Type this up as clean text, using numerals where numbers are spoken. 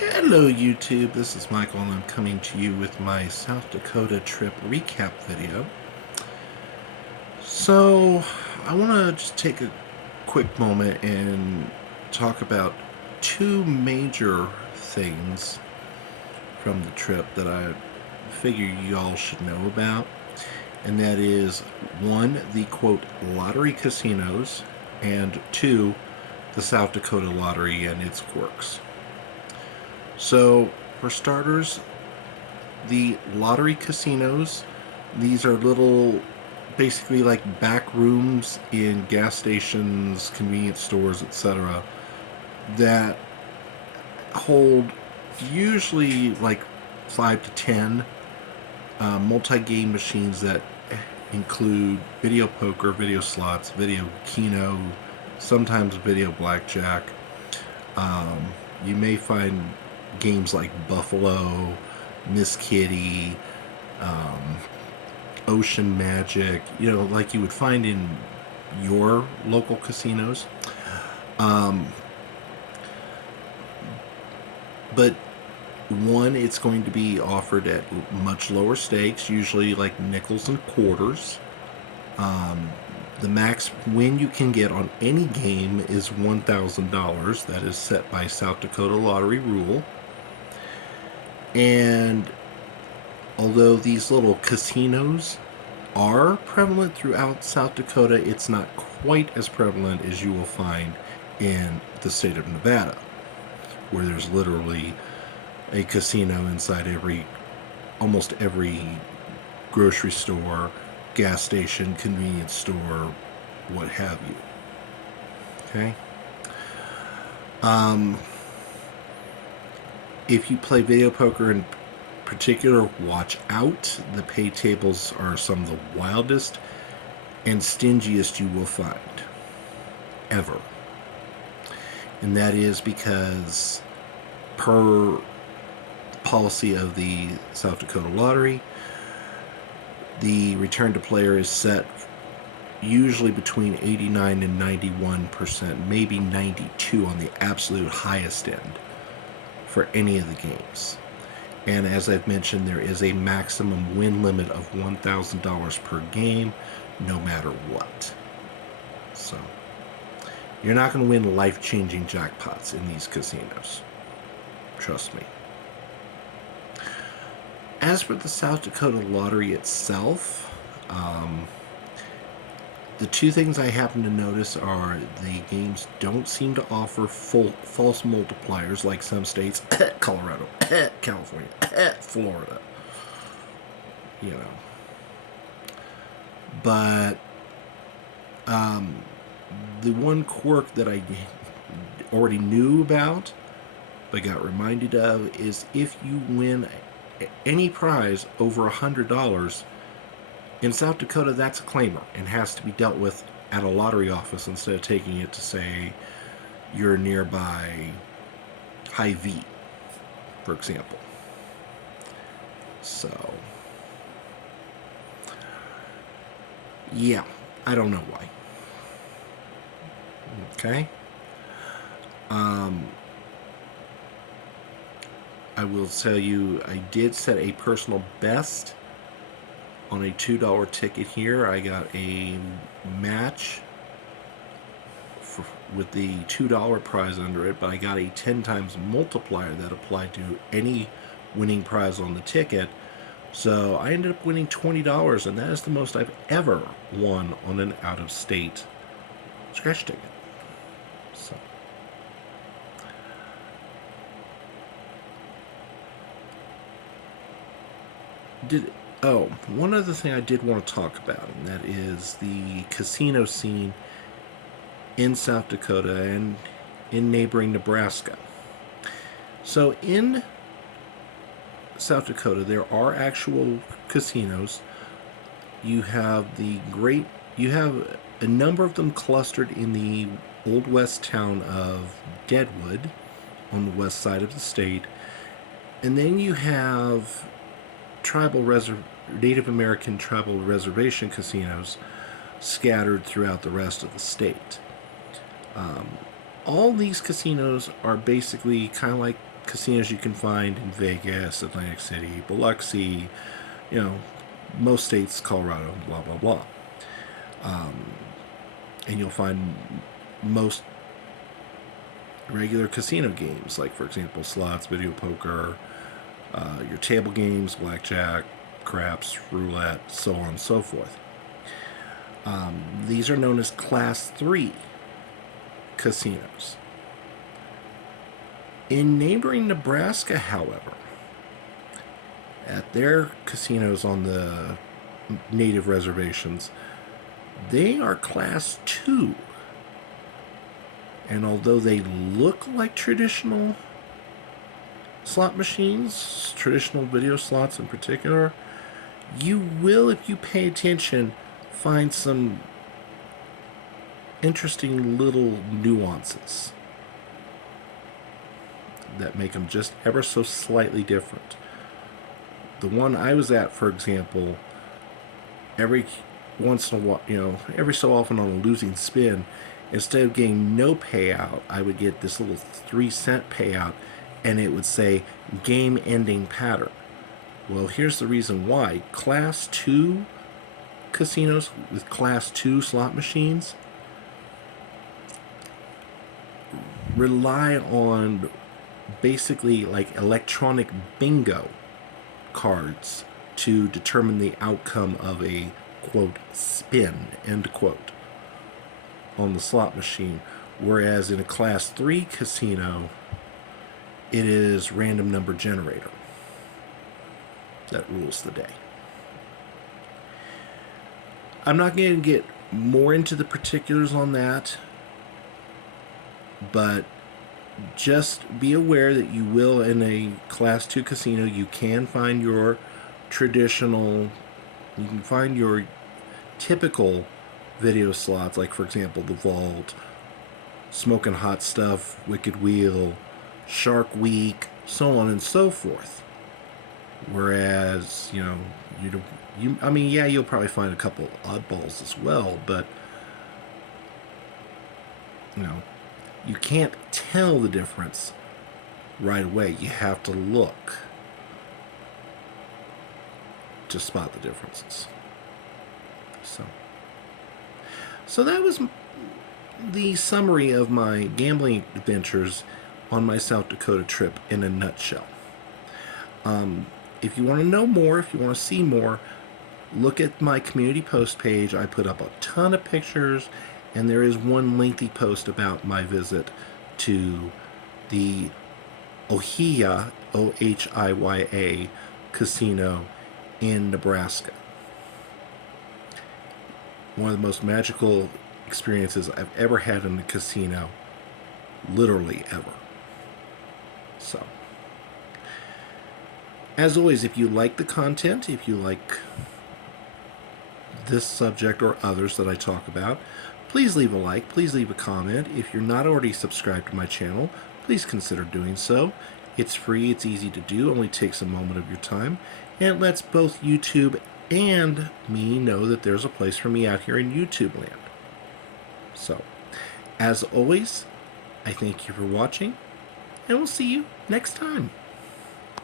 Hello YouTube, this is Michael and I'm coming to you with my South Dakota trip recap video. So, I want to just take a quick moment and talk about two major things from the trip that I figure y'all should know about. And that is, one, the quote, lottery casinos, and two, the South Dakota lottery and its quirks. So, for starters, the lottery casinos, these are little, basically like back rooms in gas stations, convenience stores, etc., that hold usually like 5 to 10 multi-game machines that include video poker, video slots, video keno, sometimes video blackjack. You may find games like Buffalo, Miss Kitty, um, Ocean Magic, like you would find in your local casinos. Um, but one, it's going to be offered at much lower stakes, usually like nickels and quarters. Um, the max win you can get on any game is $1,000. That is set by South Dakota lottery rule. And although these little casinos are prevalent throughout South Dakota, it's not quite as prevalent as you will find in the state of Nevada, where there's literally a casino inside almost every grocery store, gas station, convenience store, what have you. Okay? If you play video poker in particular, watch out. The pay tables are some of the wildest and stingiest you will find ever. And that is because, per policy of the South Dakota lottery, the return to player is set usually between 89 and 91%, maybe 92 on the absolute highest end for any of the games. And as I've mentioned, there is a maximum win limit of $1,000 per game, no matter what. So, you're not going to win life-changing jackpots in these casinos. Trust me. As for the South Dakota lottery itself, the two things I happen to notice are the games don't seem to offer false multipliers like some states, Colorado, California, Florida, you know. But the one quirk that I already knew about, but got reminded of, is if you win any prize over $100, in South Dakota, that's a claimer and has to be dealt with at a lottery office instead of taking it to, say, your nearby Hy-Vee, for example. So, yeah, I don't know why. Okay. I will tell you, I did set a personal best on a $2 ticket here. I got a match with the $2 prize under it, but I got a 10 times multiplier that applied to any winning prize on the ticket. So I ended up winning $20, and that is the most I've ever won on an out-of-state scratch ticket. So, one other thing I did want to talk about, and that is the casino scene in South Dakota and in neighboring Nebraska. So in South Dakota, there are actual casinos. You have a number of them clustered in the Old West town of Deadwood on the west side of the state. And then you have Native American tribal reservation casinos scattered throughout the rest of the state. All these casinos are basically kind of like casinos you can find in Vegas, Atlantic City, Biloxi, you know, most states, Colorado, blah, blah, blah. And you'll find most regular casino games, like, for example, slots, video poker, your table games, blackjack, craps, roulette, so on and so forth. These are known as Class 3 casinos. In neighboring Nebraska, however, at their casinos on the native reservations, they are Class 2. And although they look like traditional slot machines, traditional video slots in particular, you will, if you pay attention, find some interesting little nuances that make them just ever so slightly different. The one I was at, for example, every once in a while, every so often on a losing spin, instead of getting no payout, I would get this little 3-cent payout, and it would say game ending pattern. Well, here's the reason why. Class 2 casinos with Class 2 slot machines rely on basically like electronic bingo cards to determine the outcome of a, quote, spin, end quote, on the slot machine. Whereas in a Class 3 casino, it is random number generator that rules the day. I'm not going to get more into the particulars on that, but just be aware that you will, in a Class 2 casino, you can find your traditional, you can find your typical video slots, like, for example, the Vault, Smoking Hot Stuff, Wicked Wheel, Shark Week, so on and so forth. Whereas, you'll probably find a couple oddballs as well, but, you can't tell the difference right away. You have to look to spot the differences. So that was the summary of my gambling adventures on my South Dakota trip in a nutshell. If you want to know more, if you want to see more, look at my community post page. I put up a ton of pictures, and there is one lengthy post about my visit to the Ohiya, O-H-I-Y-A, casino in Nebraska. One of the most magical experiences I've ever had in a casino, literally ever. So, as always, if you like the content, if you like this subject or others that I talk about, please leave a like, please leave a comment. If you're not already subscribed to my channel, please consider doing so. It's free, it's easy to do, only takes a moment of your time, and it lets both YouTube and me know that there's a place for me out here in YouTube land. So, as always, I thank you for watching, and we'll see you next time.